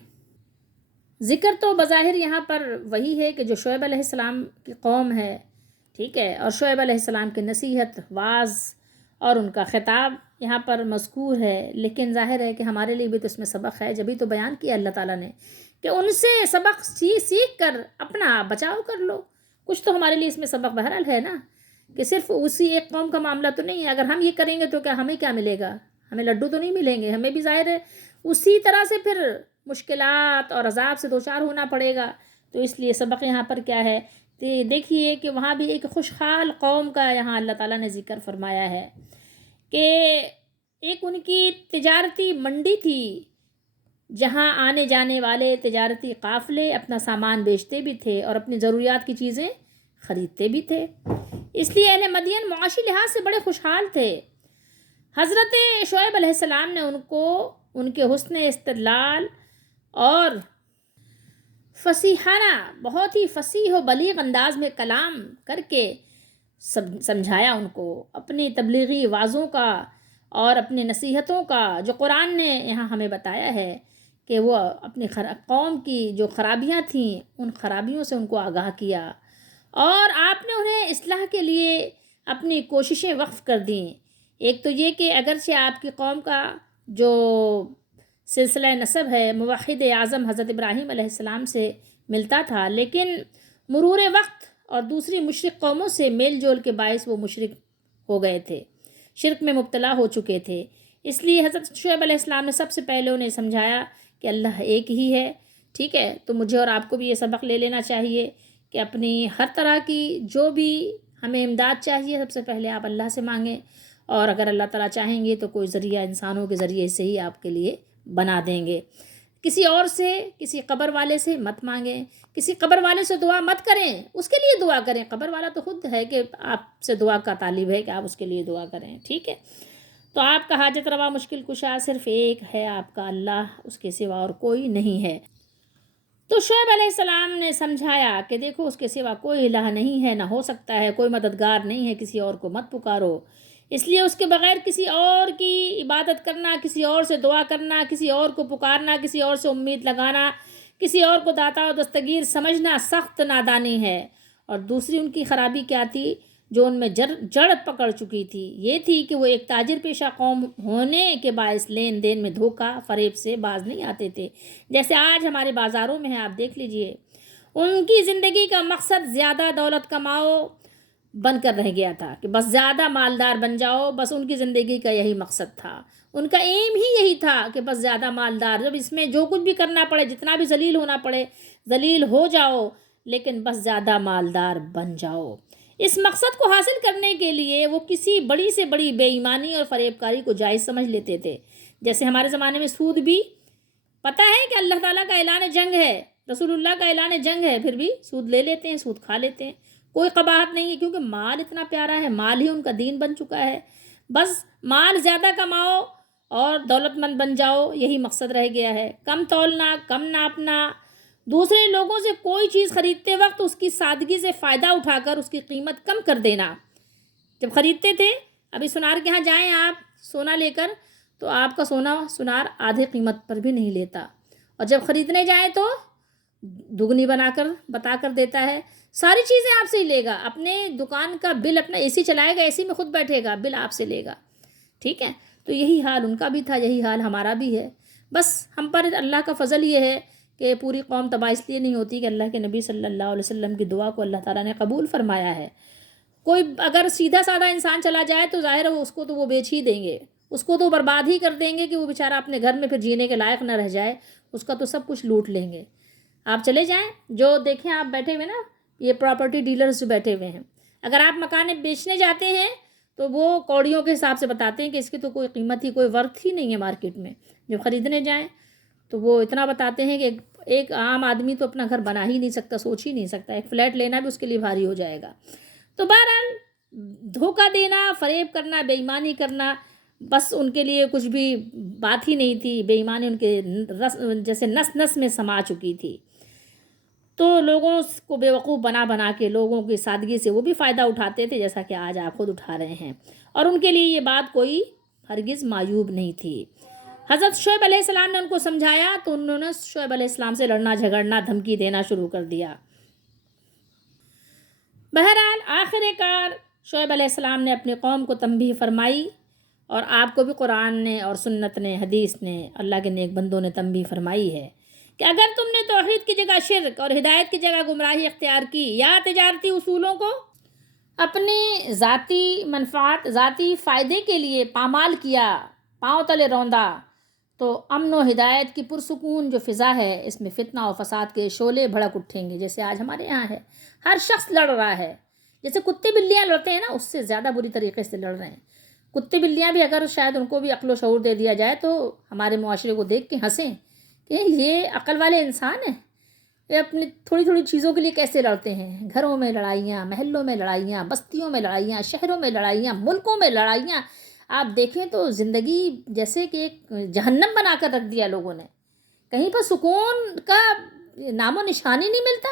ذکر تو بظاہر یہاں پر وہی ہے کہ جو شعیب علیہ السلام کی قوم ہے، ٹھیک ہے، اور شعیب علیہ السلام کی نصیحت، واعظ اور ان کا خطاب یہاں پر مذکور ہے، لیکن ظاہر ہے کہ ہمارے لیے بھی تو اس میں سبق ہے، جبھی تو بیان کیا اللہ تعالیٰ نے کہ ان سے سبق سیکھ کر اپنا بچاؤ کر لو۔ کچھ تو ہمارے لیے اس میں سبق بہرحال ہے نا، کہ صرف اسی ایک قوم کا معاملہ تو نہیں ہے، اگر ہم یہ کریں گے تو کیا ہمیں کیا ملے گا؟ ہمیں لڈو تو نہیں ملیں گے، ہمیں بھی ظاہر ہے اسی طرح سے پھر مشکلات اور عذاب سے دوچار ہونا پڑے گا۔ تو اس لیے سبق یہاں پر کیا ہے کہ دیکھیے کہ وہاں بھی ایک خوشحال قوم کا یہاں اللہ تعالیٰ نے ذکر فرمایا ہے کہ ایک ان کی تجارتی منڈی تھی جہاں آنے جانے والے تجارتی قافلے اپنا سامان بیچتے بھی تھے اور اپنی ضروریات کی چیزیں خریدتے بھی تھے، اس لیے اہل مدین معاشی لحاظ سے بڑے خوشحال تھے۔ حضرت شعیب علیہ السلام نے ان کو ان کے حسن استدلال اور فصیحانہ، بہت ہی فصیح و بلیغ انداز میں کلام کر کے سمجھایا ان کو اپنی تبلیغی وعظوں کا اور اپنی نصیحتوں کا، جو قرآن نے یہاں ہمیں بتایا ہے کہ وہ اپنی قوم کی جو خرابیاں تھیں ان خرابیوں سے ان کو آگاہ کیا، اور آپ نے انہیں اصلاح کے لیے اپنی کوششیں وقف کر دیں۔ ایک تو یہ کہ اگرچہ آپ کی قوم کا جو سلسلہ نسب ہے موحد اعظم حضرت ابراہیم علیہ السلام سے ملتا تھا، لیکن مرور وقت اور دوسری مشرک قوموں سے میل جول کے باعث وہ مشرک ہو گئے تھے، شرک میں مبتلا ہو چکے تھے، اس لیے حضرت شعیب علیہ السلام نے سب سے پہلے انہیں سمجھایا کہ اللہ ایک ہی ہے، ٹھیک ہے، تو مجھے اور آپ کو بھی یہ سبق لے لینا چاہیے کہ اپنی ہر طرح کی جو بھی ہمیں امداد چاہیے سب سے پہلے آپ اللہ سے مانگیں، اور اگر اللہ تعالیٰ چاہیں گے تو کوئی ذریعہ انسانوں کے ذریعے سے ہی آپ کے لیے بنا دیں گے۔ کسی اور سے، کسی قبر والے سے مت مانگیں، کسی قبر والے سے دعا مت کریں، اس کے لیے دعا کریں، قبر والا تو خود ہے کہ آپ سے دعا کا طالب ہے کہ آپ اس کے لیے دعا کریں، ٹھیک ہے۔ تو آپ کا حاجت روا مشکل کشا صرف ایک ہے، آپ کا اللہ، اس کے سوا اور کوئی نہیں ہے۔ تو شعیب علیہ السلام نے سمجھایا کہ دیکھو اس کے سوا کوئی الہ نہیں ہے، نہ ہو سکتا ہے، کوئی مددگار نہیں ہے، کسی اور کو مت پکارو، اس لیے اس کے بغیر کسی اور کی عبادت کرنا، کسی اور سے دعا کرنا، کسی اور کو پکارنا، کسی اور سے امید لگانا، کسی اور کو داتا و دستگیر سمجھنا سخت نادانی ہے۔ اور دوسری ان کی خرابی کیا تھی جو ان میں جڑ پکڑ چکی تھی، یہ تھی کہ وہ ایک تاجر پیشہ قوم ہونے کے باعث لین دین میں دھوکہ فریب سے باز نہیں آتے تھے، جیسے آج ہمارے بازاروں میں ہے، آپ دیکھ لیجئے، ان کی زندگی کا مقصد زیادہ دولت کماؤ بن کر رہ گیا تھا کہ بس زیادہ مالدار بن جاؤ، بس ان کی زندگی کا یہی مقصد تھا، ان کا ایم ہی یہی تھا کہ بس زیادہ مالدار، جب اس میں جو کچھ بھی کرنا پڑے، جتنا بھی ذلیل ہونا پڑے ذلیل ہو جاؤ، لیکن بس زیادہ مالدار بن جاؤ۔ اس مقصد کو حاصل کرنے کے لیے وہ کسی بڑی سے بڑی بے ایمانی اور فریب کاری کو جائز سمجھ لیتے تھے، جیسے ہمارے زمانے میں سود بھی پتہ ہے کہ اللہ تعالیٰ کا اعلان جنگ ہے، رسول اللہ کا اعلان جنگ ہے، پھر بھی سود لے لیتے ہیں، سود کھا لیتے ہیں، کوئی قباحت نہیں ہے، کیونکہ مال اتنا پیارا ہے، مال ہی ان کا دین بن چکا ہے۔ بس مال زیادہ کماؤ اور دولت مند بن جاؤ، یہی مقصد رہ گیا ہے۔ کم تولنا، کم ناپنا، دوسرے لوگوں سے کوئی چیز خریدتے وقت اس کی سادگی سے فائدہ اٹھا کر اس کی قیمت کم کر دینا۔ جب خریدتے تھے، ابھی سونار کے ہاں جائیں آپ سونا لے کر، تو آپ کا سونار آدھے قیمت پر بھی نہیں لیتا، اور جب خریدنے جائیں تو دگنی بتا کر دیتا ہے۔ ساری چیزیں آپ سے ہی لے گا، اپنے دکان کا بل، اپنا اے سی چلائے گا، اے سی میں خود بیٹھے گا، بل آپ سے لے گا، ٹھیک ہے۔ تو یہی حال ان کا بھی تھا، یہی حال ہمارا بھی ہے۔ بس ہم پر اللہ کا فضل یہ ہے کہ پوری قوم تباہ اس لیے نہیں ہوتی کہ اللہ کے نبی صلی اللہ علیہ وسلم کی دعا کو اللہ تعالیٰ نے قبول فرمایا ہے۔ کوئی اگر سیدھا سادہ انسان چلا جائے تو ظاہر ہے اس کو تو وہ بیچ ہی دیں گے، اس کو تو برباد ہی کر دیں گے کہ وہ بیچارہ اپنے گھر میں پھر جینے کے لائق نہ رہ جائے، اس کا تو سب کچھ لوٹ لیں گے۔ آپ چلے جائیں، جو دیکھیں آپ بیٹھے ہوئے نا، یہ پراپرٹی ڈیلرز جو بیٹھے ہوئے ہیں، اگر آپ مکان بیچنے جاتے ہیں تو وہ کوڑیوں کے حساب سے بتاتے ہیں کہ اس کی تو کوئی قیمت ہی، کوئی ورتھ ہی نہیں ہے مارکیٹ میں۔ جب خریدنے جائیں تو وہ اتنا بتاتے ہیں کہ ایک عام آدمی تو اپنا گھر بنا ہی نہیں سکتا، سوچ ہی نہیں سکتا، ایک فلیٹ لینا بھی اس کے لیے بھاری ہو جائے گا۔ تو بہرحال دھوکہ دینا، فریب کرنا، بے ایمانی کرنا، بس ان کے لیے کچھ بھی بات ہی نہیں تھی۔ بے ایمانی ان کے جیسے نس نس میں سما چکی تھی، تو لوگوں کو بیوقوف بنا کے لوگوں کی سادگی سے وہ بھی فائدہ اٹھاتے تھے، جیسا کہ آج آپ خود اٹھا رہے ہیں، اور ان کے لیے یہ بات کوئی ہرگز معیوب نہیں تھی۔ حضرت شعیب علیہ السلام نے ان کو سمجھایا تو انہوں نے شعیب علیہ السلام سے لڑنا جھگڑنا، دھمکی دینا شروع کر دیا۔ بہرحال آخر کار شعیب علیہ السلام نے اپنی قوم کو تنبیہ فرمائی، اور آپ کو بھی قرآن نے اور سنت نے، حدیث نے، اللہ کے نیک بندوں نے تنبیہ فرمائی ہے کہ اگر تم نے توحید کی جگہ شرک اور ہدایت کی جگہ گمراہی اختیار کی، یا تجارتی اصولوں کو اپنے ذاتی منفعت، ذاتی فائدے کے لیے پامال کیا، پاؤں تلے روندا، تو امن و ہدایت کی پرسکون جو فضا ہے، اس میں فتنہ و فساد کے شعلے بھڑک اٹھیں گے، جیسے آج ہمارے یہاں ہے۔ ہر شخص لڑ رہا ہے، جیسے کتے بلیاں لڑتے ہیں نا، اس سے زیادہ بری طریقے سے لڑ رہے ہیں۔ کتے بلیاں بھی اگر شاید ان کو بھی عقل و شعور دے دیا جائے تو ہمارے معاشرے کو دیکھ کے ہنسیں کہ یہ عقل والے انسان ہیں، یہ اپنی تھوڑی تھوڑی چیزوں کے لیے کیسے لڑتے ہیں۔ گھروں میں لڑائیاں، محلوں میں لڑائیاں، بستیوں میں لڑائیاں، شہروں میں لڑائیاں، ملکوں میں لڑائیاں، آپ دیکھیں تو زندگی جیسے کہ ایک جہنم بنا کر رکھ دیا لوگوں نے، کہیں پر سکون کا نام و نشان ہی نہیں ملتا،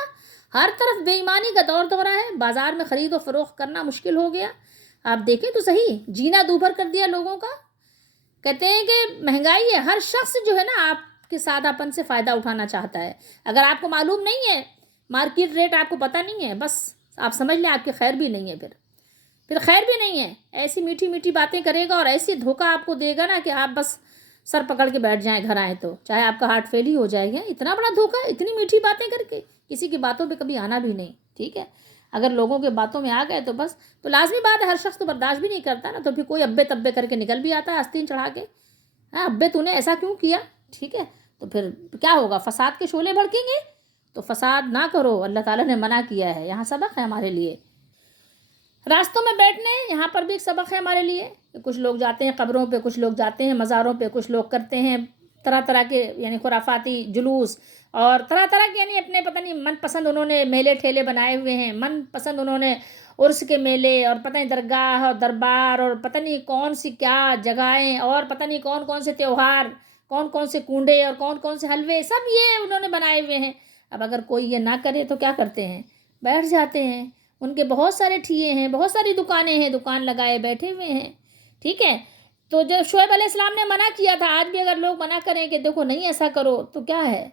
ہر طرف بے ایمانی کا دورہ ہے، بازار میں خرید و فروخت کرنا مشکل ہو گیا۔ آپ دیکھیں تو صحیح، جینا دوبھر کر دیا لوگوں کا۔ کہتے ہیں کہ مہنگائی ہے، ہر شخص جو ہے نا آپ کے سادہ پن سے فائدہ اٹھانا چاہتا ہے۔ اگر آپ کو معلوم نہیں ہے مارکیٹ ریٹ، آپ کو پتہ نہیں ہے، بس آپ سمجھ لیں آپ کی خیر بھی نہیں ہے، پھر خیر بھی نہیں ہے۔ ایسی میٹھی میٹھی باتیں کرے گا اور ایسی دھوکہ آپ کو دے گا نا کہ آپ بس سر پکڑ کے بیٹھ جائیں گھر آئیں تو، چاہے آپ کا ہارٹ فیل ہی ہو جائے گا۔ اتنا بڑا دھوکہ، اتنی میٹھی باتیں کر کے، کسی کی باتوں پہ کبھی آنا بھی نہیں، ٹھیک ہے۔ اگر لوگوں کے باتوں میں آ گئے تو بس، تو لازمی بات ہے ہر شخص تو برداشت بھی نہیں کرتا نا، تو پھر کوئی ابے تبے کر کے نکل بھی آتا ہے آستین چڑھا کے، ہاں ابے تو نے ایسا کیوں کیا، ٹھیک ہے۔ تو پھر کیا ہوگا، فساد کے شعلے بھڑکیں گے۔ تو فساد نہ کرو، اللہ تعالیٰ نے منع کیا ہے، یہاں سبق ہے ہمارے لیے۔ راستوں میں بیٹھنے، یہاں پر بھی ایک سبق ہے ہمارے لیے کہ کچھ لوگ جاتے ہیں قبروں پہ، کچھ لوگ جاتے ہیں مزاروں پہ، کچھ لوگ کرتے ہیں طرح طرح کے یعنی خرافاتی جلوس، اور طرح طرح کے یعنی اپنے پتہ نہیں من پسند انہوں نے میلے ٹھیلے بنائے ہوئے ہیں، من پسند انہوں نے عرس کے میلے، اور پتہ نہیں درگاہ اور دربار، اور پتہ نہیں کون سی کیا جگہیں، اور پتہ نہیں کون کون سے تہوار، کون کون سے کنڈے اور کون کون سے حلوے، سب یہ انہوں نے بنائے ہوئے ہیں۔ اب اگر کوئی یہ نہ کرے تو کیا کرتے ہیں، بیٹھ جاتے ہیں۔ ان کے بہت سارے ٹھیے ہیں، بہت ساری دکانیں ہیں، دکان لگائے بیٹھے ہوئے ہیں، ٹھیک ہے۔ تو جب شعیب علیہ السلام نے منع کیا تھا، آج بھی اگر لوگ منع کریں کہ دیکھو نہیں ایسا کرو تو کیا ہے،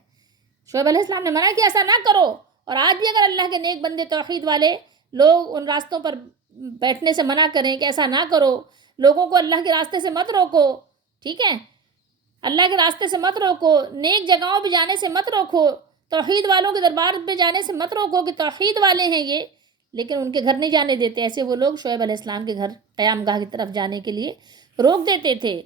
شعیب علیہ السلام نے منع کیا ایسا نہ کرو، اور آج بھی اگر اللہ کے نیک بندے توحید والے لوگ ان راستوں پر بیٹھنے سے منع کریں کہ ایسا نہ کرو، لوگوں کو اللہ کے راستے سے مت روکو، ٹھیک ہے، اللہ کے راستے سے مت روکو، نیک جگہوں پہ جانے سے مت روکو، توحید والوں کے دربار پہ جانے سے مت روکو کہ توحید والے ہیں یہ، لیکن ان کے گھر نہیں جانے دیتے، ایسے وہ لوگ شعیب علیہ السلام کے گھر قیام گاہ کی طرف جانے کے لیے روک دیتے تھے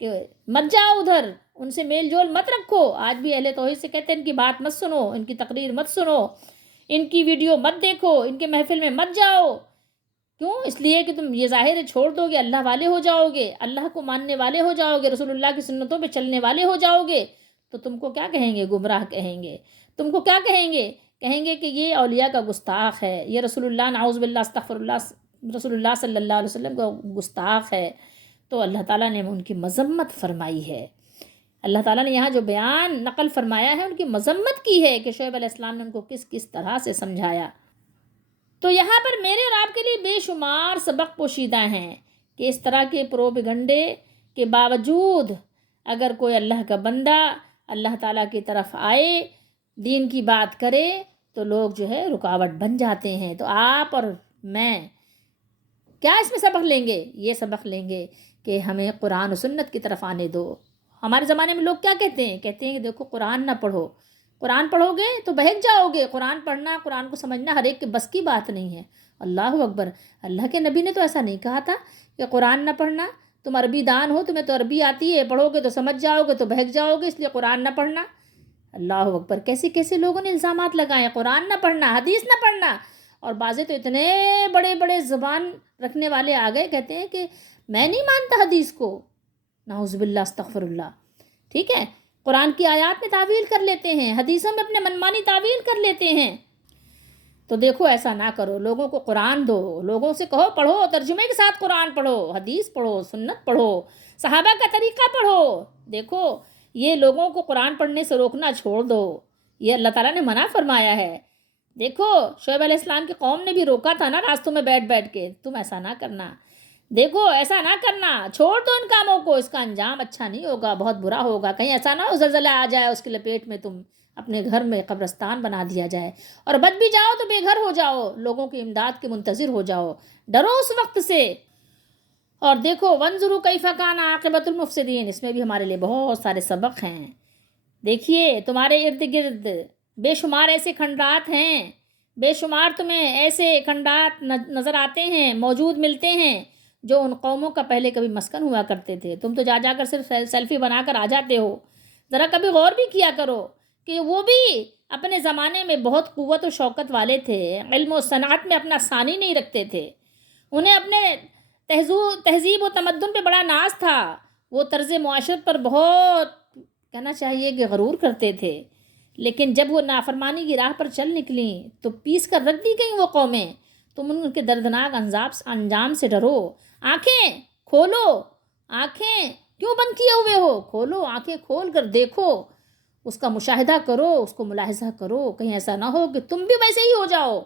کہ مت جاؤ ادھر، ان سے میل جول مت رکھو۔ آج بھی اہل توحید سے کہتے ہیں ان کی بات مت سنو، ان کی تقریر مت سنو، ان کی ویڈیو مت دیکھو، ان کے محفل میں مت جاؤ۔ کیوں؟ اس لیے کہ تم یہ ظاہر چھوڑ دو گے، اللہ والے ہو جاؤ گے، اللہ کو ماننے والے ہو جاؤ گے، رسول اللہ کی سنتوں پہ چلنے والے ہو جاؤ گے، تو تم کو کیا کہیں گے، گمراہ کہیں گے، تم کو کیا کہیں گے، کہیں گے کہ یہ اولیاء کا گستاخ ہے، یہ رسول اللہ، نعوذ باللہ استغفر اللہ، رسول اللہ صلی اللہ علیہ وسلم کا گستاخ ہے، تو اللہ تعالیٰ نے ان کی مذمت فرمائی ہے. اللہ تعالیٰ نے یہاں جو بیان نقل فرمایا ہے ان کی مذمت کی ہے کہ شعیب علیہ السلام نے ان کو کس کس طرح سے سمجھایا. تو یہاں پر میرے اور آپ کے لیے بے شمار سبق پوشیدہ ہیں کہ اس طرح کے پروپیگنڈے کے باوجود اگر کوئی اللہ کا بندہ اللہ تعالیٰ کی طرف آئے، دین کی بات کرے، تو لوگ جو ہے رکاوٹ بن جاتے ہیں. تو آپ اور میں کیا اس میں سبق لیں گے؟ یہ سبق لیں گے کہ ہمیں قرآن و سنت کی طرف آنے دو. ہمارے زمانے میں لوگ کیا کہتے ہیں کہ دیکھو قرآن نہ پڑھو، قرآن پڑھو گے تو بہک جاؤ گے. قرآن پڑھنا، قرآن کو سمجھنا ہر ایک کے بس کی بات نہیں ہے. اللہ اکبر. اللہ کے نبی نے تو ایسا نہیں کہا تھا کہ قرآن نہ پڑھنا. تم عربی دان ہو، تمہیں تو عربی آتی ہے، پڑھو گے تو سمجھ جاؤ گے تو بہک جاؤ گے، اس لیے قرآن نہ پڑھنا. اللہ اکبر. کیسے کیسے لوگوں نے الزامات لگائے، قرآن نہ پڑھنا، حدیث نہ پڑھنا. اور بعضے تو اتنے بڑے بڑے زبان رکھنے والے آ گئے، کہتے ہیں کہ میں نہیں مانتا حدیث کو. نعوذ باللہ، استغفر اللہ. ٹھیک ہے، قرآن کی آیات میں تعویل کر لیتے ہیں، حدیثوں میں اپنے منمانی تعویل کر لیتے ہیں. تو دیکھو ایسا نہ کرو، لوگوں کو قرآن دو، لوگوں سے کہو پڑھو، ترجمے کے ساتھ قرآن پڑھو، حدیث پڑھو، سنت پڑھو، صحابہ کا طریقہ پڑھو. دیکھو یہ لوگوں کو قرآن پڑھنے سے روکنا چھوڑ دو، یہ اللہ تعالیٰ نے منع فرمایا ہے. دیکھو شعیب علیہ السلام کی قوم نے بھی روکا تھا نا راستوں میں بیٹھ بیٹھ کے، تم ایسا نہ کرنا. دیکھو ایسا نہ کرنا، چھوڑ دو ان کاموں کو، اس کا انجام اچھا نہیں ہوگا، بہت برا ہوگا. کہیں ایسا نہ ہو زلزلہ آ جائے، اس کی لپیٹ میں تم اپنے گھر میں قبرستان بنا دیا جائے، اور بچ بھی جاؤ تو بے گھر ہو جاؤ، لوگوں کی امداد کے منتظر ہو جاؤ. ڈرو اس وقت سے. اور دیکھو وانظروا کیف کان عاقبۃ المفسدین، اس میں بھی ہمارے لیے بہت سارے سبق ہیں. دیکھیے تمہارے ارد گرد بے شمار ایسے کھنڈرات ہیں، بے شمار تمہیں ایسے کھنڈرات نظر آتے ہیں، موجود ملتے ہیں، جو ان قوموں کا پہلے کبھی مسکن ہوا کرتے تھے. تم تو جا جا کر صرف سیلفی بنا کر آ جاتے ہو. ذرا کبھی غور بھی کیا کرو کہ وہ بھی اپنے زمانے میں بہت قوت و شوکت والے تھے، علم و صنعت میں اپنا ثانی نہیں رکھتے تھے، انہیں اپنے تہذیب و تمدن پہ بڑا ناز تھا، وہ طرز معاشرت پر بہت کہنا چاہیے کہ غرور کرتے تھے. لیکن جب وہ نافرمانی کی راہ پر چل نکلیں تو پیس کر رکھ دی گئیں وہ قومیں. تم ان کے دردناک انجام سے ڈرو. آنکھیں کھولو، آنکھیں کیوں بند کیے ہوئے ہو؟ کھولو، آنکھیں کھول کر دیکھو، اس کا مشاہدہ کرو، اس کو ملاحظہ کرو. کہیں ایسا نہ ہو کہ تم بھی ویسے ہی ہو جاؤ،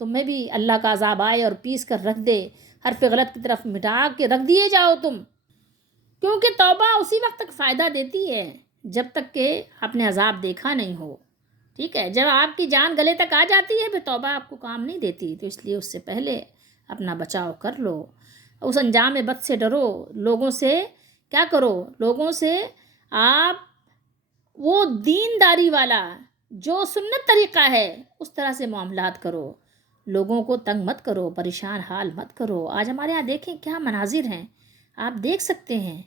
تمہیں بھی اللہ کا عذاب آئے اور پیس کر رکھ دے، حرف غلط کی طرف مٹا کے رکھ دیے جاؤ تم. کیونکہ توبہ اسی وقت تک فائدہ دیتی ہے جب تک کہ آپ نے عذاب دیکھا نہیں ہو. ٹھیک ہے، جب آپ کی جان گلے تک آ جاتی ہے پھر توبہ آپ کو کام نہیں دیتی. تو اس لیے اس سے پہلے اپنا بچاؤ کر لو، اس انجام بد سے ڈرو. لوگوں سے کیا کرو؟ لوگوں سے آپ وہ دینداری والا جو سنت طریقہ ہے اس طرح سے معاملات کرو. لوگوں کو تنگ مت کرو، پریشان حال مت کرو. آج ہمارے یہاں دیکھیں کیا مناظر ہیں، آپ دیکھ سکتے ہیں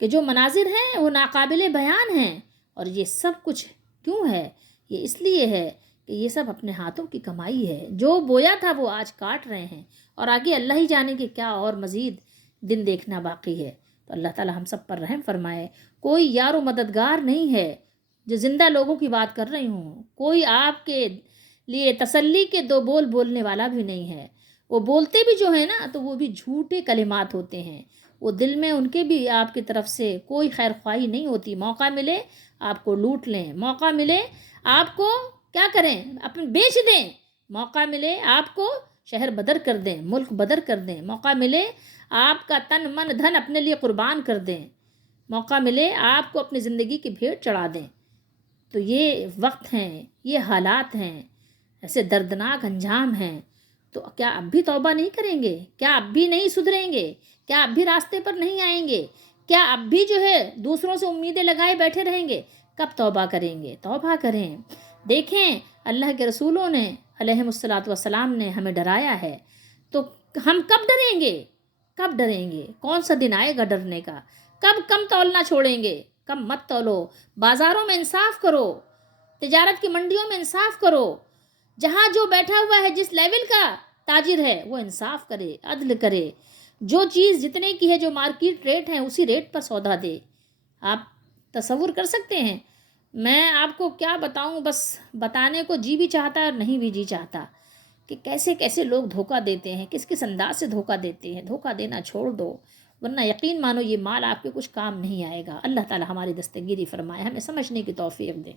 کہ جو مناظر ہیں وہ ناقابل بیان ہیں. اور یہ سب کچھ کیوں ہے؟ یہ اس لیے ہے کہ یہ سب اپنے ہاتھوں کی کمائی ہے. جو بویا تھا وہ آج کاٹ رہے ہیں، اور آگے اللہ ہی جانے کہ کیا اور مزید دن دیکھنا باقی ہے. تو اللہ تعالی ہم سب پر رحم فرمائے. کوئی یار و مددگار نہیں ہے جو زندہ لوگوں کی بات کر رہی ہوں، کوئی آپ کے لیے تسلی کے دو بول بولنے والا بھی نہیں ہے. وہ بولتے بھی جو ہیں نا تو وہ بھی جھوٹے کلمات ہوتے ہیں، وہ دل میں ان کے بھی آپ کی طرف سے کوئی خیر خواہی نہیں ہوتی. موقع ملے آپ کو لوٹ لیں، موقع ملے آپ کو کیا کریں، اپنے بیچ دیں، موقع ملے آپ کو شہر بدر کر دیں، ملک بدر کر دیں، موقع ملے آپ کا تن من دھن اپنے لیے قربان کر دیں، موقع ملے آپ کو اپنی زندگی کی بھیٹ چڑھا دیں. تو یہ وقت ہیں، یہ حالات ہیں، ایسے دردناک انجام ہیں. تو کیا اب بھی توبہ نہیں کریں گے؟ کیا اب بھی نہیں سدھریں گے؟ کیا اب بھی راستے پر نہیں آئیں گے؟ کیا اب بھی جو ہے دوسروں سے امیدیں لگائے بیٹھے رہیں گے؟ کب توبہ کریں گے؟ توبہ کریں. دیکھیں اللہ کے رسولوں نے علیہم الصلاۃ والسلام نے ہمیں ڈرایا ہے، تو ہم کب ڈریں گے؟ کب ڈریں گے؟ کون سا دن آئے گا ڈرنے کا؟ کب کم تولنا چھوڑیں گے؟ کم مت تولو. بازاروں میں انصاف کرو، تجارت کی منڈیوں میں انصاف کرو. جہاں جو بیٹھا ہوا ہے جس لیول کا تاجر ہے وہ انصاف کرے، عدل کرے. جو چیز جتنے کی ہے، جو مارکیٹ ریٹ ہے اسی ریٹ پر سودا دے. آپ تصور کر سکتے ہیں؟ میں آپ کو کیا بتاؤں، بس بتانے کو جی بھی چاہتا ہے اور نہیں بھی جی چاہتا کہ کیسے کیسے لوگ دھوکہ دیتے ہیں، کس کس انداز سے دھوکہ دیتے ہیں. دھوکہ دینا چھوڑ دو. ورنہ یقین مانو یہ مال آپ کے کچھ کام نہیں آئے گا۔ اللہ تعالی ہماری دستگیری فرمائے، ہمیں سمجھنے کی توفیق دے۔